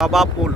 बाबा फूल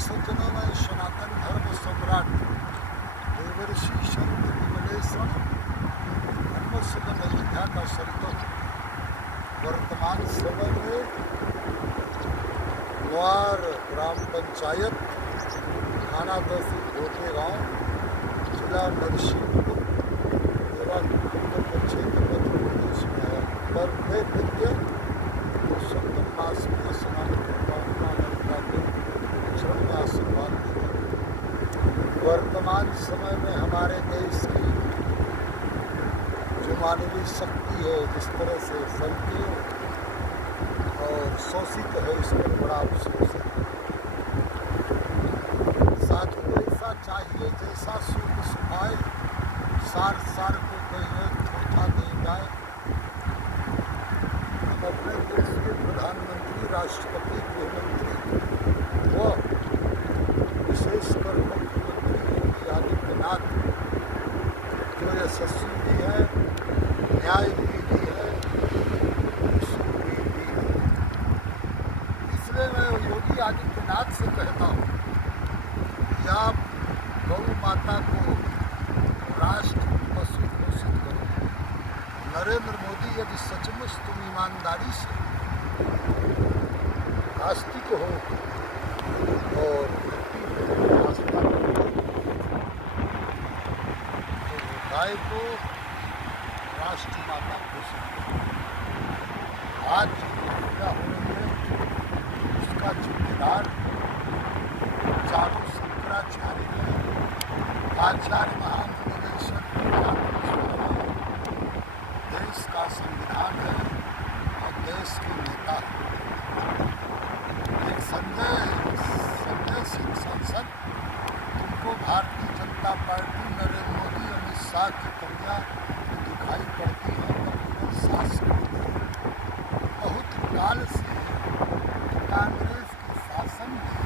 सज्जनों सनातन धर्म सम्राट देवर्षि संत विमलेश्वर धर्मशुभ अयोध्या का संतों वर्तमान समय में द्वार ग्राम पंचायत थाना तहसील घोटे गाँव जिला नरसिंहपुर एवं क्षेत्र मध्य प्रदेश में है। पर मैं नित्य पुरुषोत्तम मास में स्नान करता हूँ। आशीर्वाद वर्तमान समय में हमारे देश की जो मानवीय शक्ति है जिस तरह से फैलती और शोषित है, इस पर बड़ा अफसोस है। साथियों ऐसा चाहिए जैसा सुख सुखाए सार सार को कहीं धोखा दे जाए। अपने देश के प्रधानमंत्री, राष्ट्रपति, गृहमंत्री व विशेषकर मुख्यमंत्री योगी आदित्यनाथ जो यशस्वी भी है, न्याय भी है, सूर्य भी है। इसलिए मैं योगी आदित्यनाथ से कहता हूँ कि आप गौ माता को राष्ट्र पशु घोषित करो। नरेंद्र मोदी यदि सचमुच तुम ईमानदारी से आस्तिक हो और गाय को राष्ट्र माता घोषित करो। आज पूजा हो रही है उसका जिम्मेदार चारों शंकराचार्य है, आचार्य महामंडलेश्वर देश का संविधान है और देश के नेता है। एक संजय सिंह सांसद तुमको भारतीय जनता पार्टी नरेंद्र मोदी अमित शाह की कमियां दिखाई पड़ती है। कम्युनल शासकों ने बहुत काल से कांग्रेस के शासन में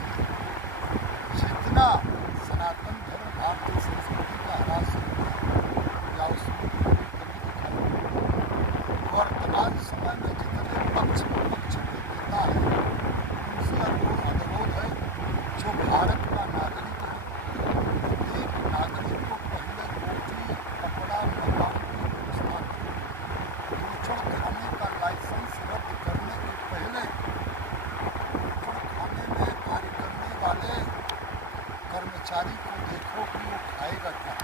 जितना सनातन धर्म भारतीय संस्कृति का ह्रास हुआ या उसमें कोई कमी दिखाई पड़ी। वर्तमान समय में जितने पक्ष विपक्ष के नेता हैं उनसे अनुरोध है जो भारत का नागरिक है, एक नागरिक को पहले रोटी कपड़ा मकान की व्यवस्था करें। भूषण खाने का लाइसेंस रद्द करने के पहले भूषण खाने में कार्य करने वाले कर्मचारी को देखो कि वो खाएगा क्या।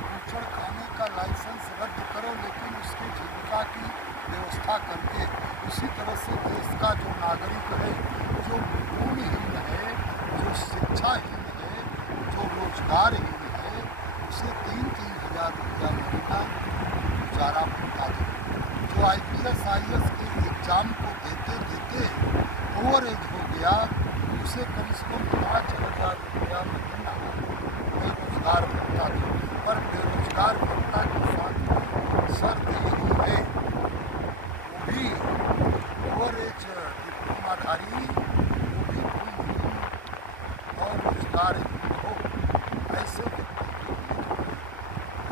भूषण खाने का लाइसेंस रद्द करो लेकिन उसकी जीविका की व्यवस्था करके उसी तरह से देश का जो नागरिक है, जो गुणहीन है, जो शिक्षाहीन है, जो रोजगारहीन है, उसे 3-3 हज़ार रुपया महीना गुजारा भत्ता दे। जो IPS IAS के एग्जाम को देते देते ओवर एज हो गया उसे कम से कम 5,000 रुपया महीना बेरोजगार भत्ता दे। पर बेरोजगार भत्ता के साथ शर्त यही है वो भी ओवर एज डिप्लोमाधारी, वो भी और रोजगार हो, ऐसे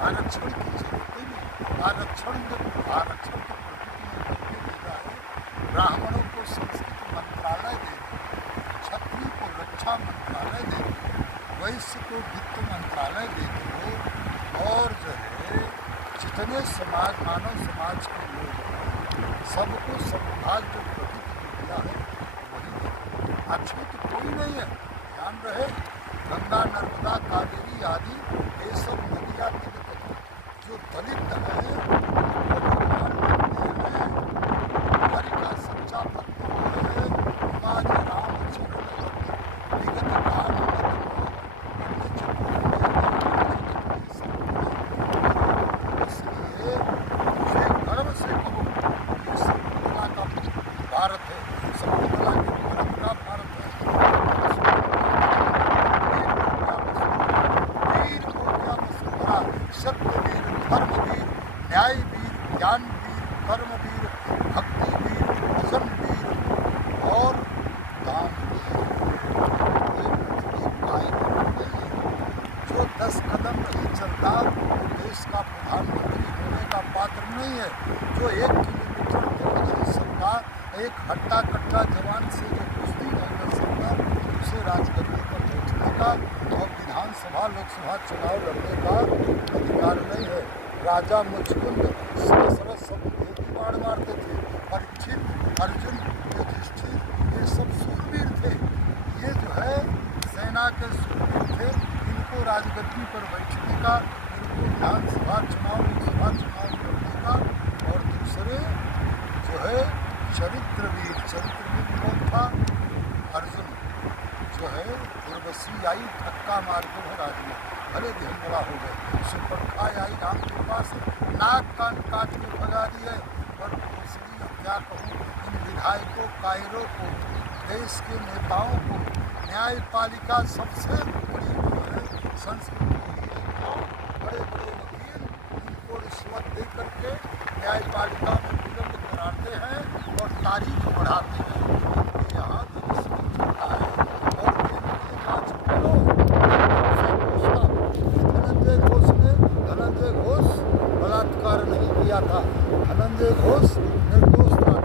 आरक्षण की जरूरत नहीं। आरक्षण तो प्रकृति ने देता है। ब्राह्मणों को संस्कृत मंत्रालय दे दो, क्षत्रिय को रक्षा मंत्रालय दे दो, वैश्य को वित्त मंत्रालय दे दो और जो है जितने समाज मानव समाज के लोग हैं सबको संभाग जो प्रकृति दिया है वही अछूत कोई नहीं है। ध्यान रहे, गंगा नर्मदा कावेरी आदि ये सब नदियाँ जो दलित है वो भगवान मिलते हैं, हरि का सच्चा भक्त है, आज रामचंद्र विगत काल इसलिए मुझे गर्व से कहो कि संपदा का भारत है, संपदा के भारत का भारत है। हट्टा कट्टा जवान से जो कुश्ती नहीं कर सकता उसे राजगद्दी पर बैठने का और विधानसभा लोकसभा चुनाव लड़ने का अधिकार नहीं है। राजा मुचकुंद सरस सब भेदी बाढ़ मारते थे। परीक्षित, अर्जुन, युधिष्ठिर ये सब सूरवीर थे। ये जो है सेना के सूरवीर थे। इनको राजगद्दी पर बैठने का, इनको विधानसभा चुनाव लोकसभा चुनाव लड़ने का। और दूसरे जो है चरित्रवीर कौन था? अर्जुन जो है उर्वशी आई धक्का मार के महाराज में, भले भी हम बड़ा हो गए। सुपर्णखा आई राम के पास, नाक कान काट के भगा दिए। और इसलिए क्या कहूँ, इन विधायकों, कायरों को, देश के नेताओं को, न्यायपालिका सबसे बड़ी जो है संस्कृति है। बड़े बड़े वकील इनको रिश्वत दे करके न्यायपालिका में विलम्ब कराते हैं और तारीख बढ़ाते हैं। इनके यहाँ तो रिश्वत चलता है। और केंद्रीय जांच करो, धनंजय घोष बलात्कार नहीं किया था। धनंजय घोष निर्दोष था।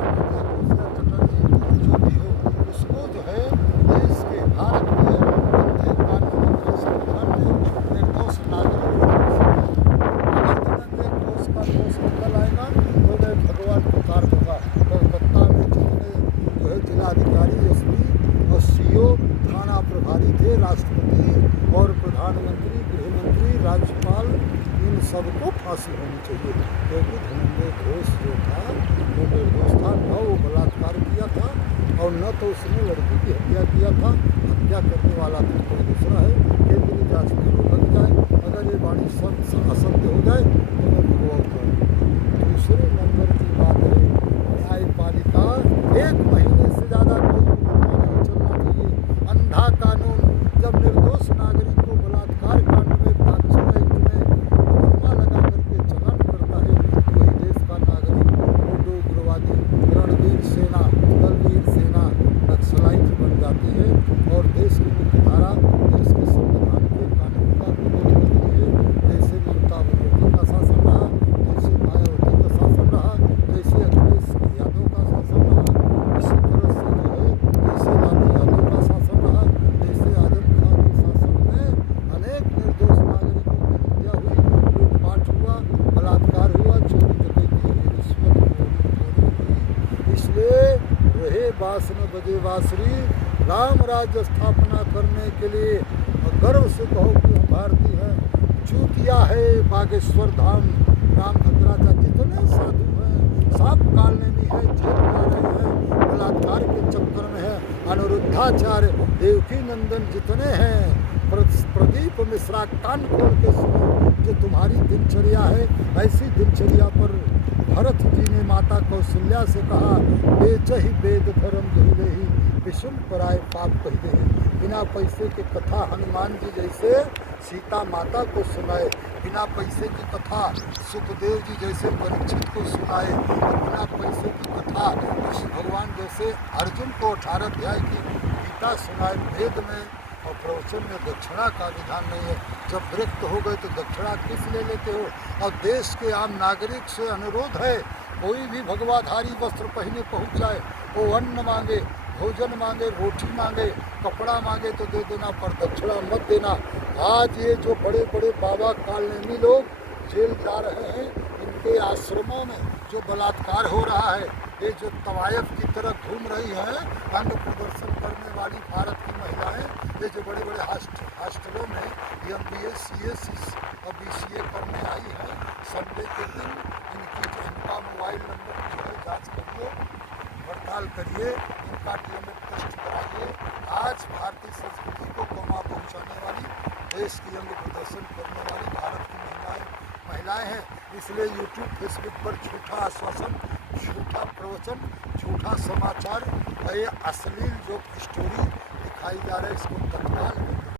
जो भी हो, उसको जो है देश के भारत के कानून के संविधान में निर्दोष नागरिक। अगर धनंजय घोष का दोष निकल आएगा तो मैं भगवान पुकार दूंगा। कोलकाता में जितने जो है जिलाधिकारी, एसपी और सीओ, थाना प्रभारी थे, राष्ट्रपति और प्रधानमंत्री, गृहमंत्री, राज्यपाल, इन सबको फांसी होनी चाहिए। क्योंकि धनंजय घोष जो था वो निर्दोष था, न वो बलात्कार किया था और न तो उसने लड़की की हत्या किया था। हत्या करने वाला तो कोई दूसरा है। केंद्रीय जांच में रोक जाए। अगर ये वाणी असत्य हो जाए तो मैं भगवा उठाऊँ। दूसरे नंबर की बात है, न्यायपालिका 1 महीने से ज़्यादा कोई मुकदमा नहीं चलना चाहिए। अंधा कानून, जब निर्दोष नागरिक को बलात्कार कांड में 500 एक्ट में मुकदमा लगा करके चलान करता है तो वही देश का नागरिक बोडो उग्रवादी, रणवीर सेना, बलवीर सेना नक्सलाइट बन जाती है और देश की मुख्यधारा, देश के संविधान के कानून का विरोध करती है। जैसे ममता बनर्जी का शासन रहा, जैसे मायावती का शासन रहा, जैसे अखिलेश यादव का शासन रहा, इसी तरह से जो है जैसे लालू यादव का शासन रहा, जैसे आजम खान के शासन में अनेक निर्दोष नागरिकों की हत्या हुई, लूटपाट हुआ, बलात्कार हुआ, चोरी डकैती हुई, रिश्वत हुई। इसलिए रहे बास न बजे बांसुरी, राम राज्य स्थापना करने के लिए गर्व से कहो कि हम भारतीय हैं। चूतिया है बागेश्वर धाम, राम भद्राचार्य जितने साधु हैं, सांप कालने में है, जेल जा रहे हैं, बलात्कार के चक्कर में है, अनिरुद्धाचार्य, देवकी नंदन जितने हैं, प्रदीप मिश्रा, कान खोल के सुनो जो तुम्हारी दिनचर्या है। ऐसी दिनचर्या पर भरत जी ने माता कौशल्या से कहा, बेचहि वेद धर्म जहिले ही विषम पराय पाप कहते हैं। बिना पैसे की कथा हनुमान जी जैसे सीता माता को सुनाए, बिना पैसे की कथा सुखदेव जी जैसे परीक्षित को सुनाए, बिना पैसे की कथा कृष्ण भगवान जैसे अर्जुन को 18 अध्याय की गीता सुनाए। वेद में और प्रवचन में दक्षिणा का विधान नहीं है। जब विरक्त हो गए तो दक्षिणा किस ले लेते हो? और देश के आम नागरिक से अनुरोध है, कोई भी भगवाधारी वस्त्र पहने पहुंच जाए, वो अन्न मांगे, भोजन मांगे, रोटी मांगे, कपड़ा मांगे तो दे देना, पर दक्षिणा मत देना। आज ये जो बड़े बड़े बाबा कालनेमी लोग जेल जा रहे हैं, इनके आश्रमों में जो बलात्कार हो रहा है, ये जो तवायफ की तरह घूम रही है अंग प्रदर्शन करने वाली भारत की महिलाएं, ये जो बड़े बड़े हॉस्टलों में MBA, CS और BCA करने आई है, संडे के दिन इनका मोबाइल नंबर जो है जाँच करिए, पड़ताल करिए, इनका DNA टेस्ट कराइए। आज भारतीय संस्कृति को कमा पहुँचाने वाली, देश की अंग प्रदर्शन करने वाली भारत की महिलाएं हैं। इसलिए YouTube, Facebook पर झूठा आश्वासन, झूठा प्रवचन, झूठा समाचार, ये अश्लील जो स्टोरी दिखाई जा रहा है, इसको तत्काल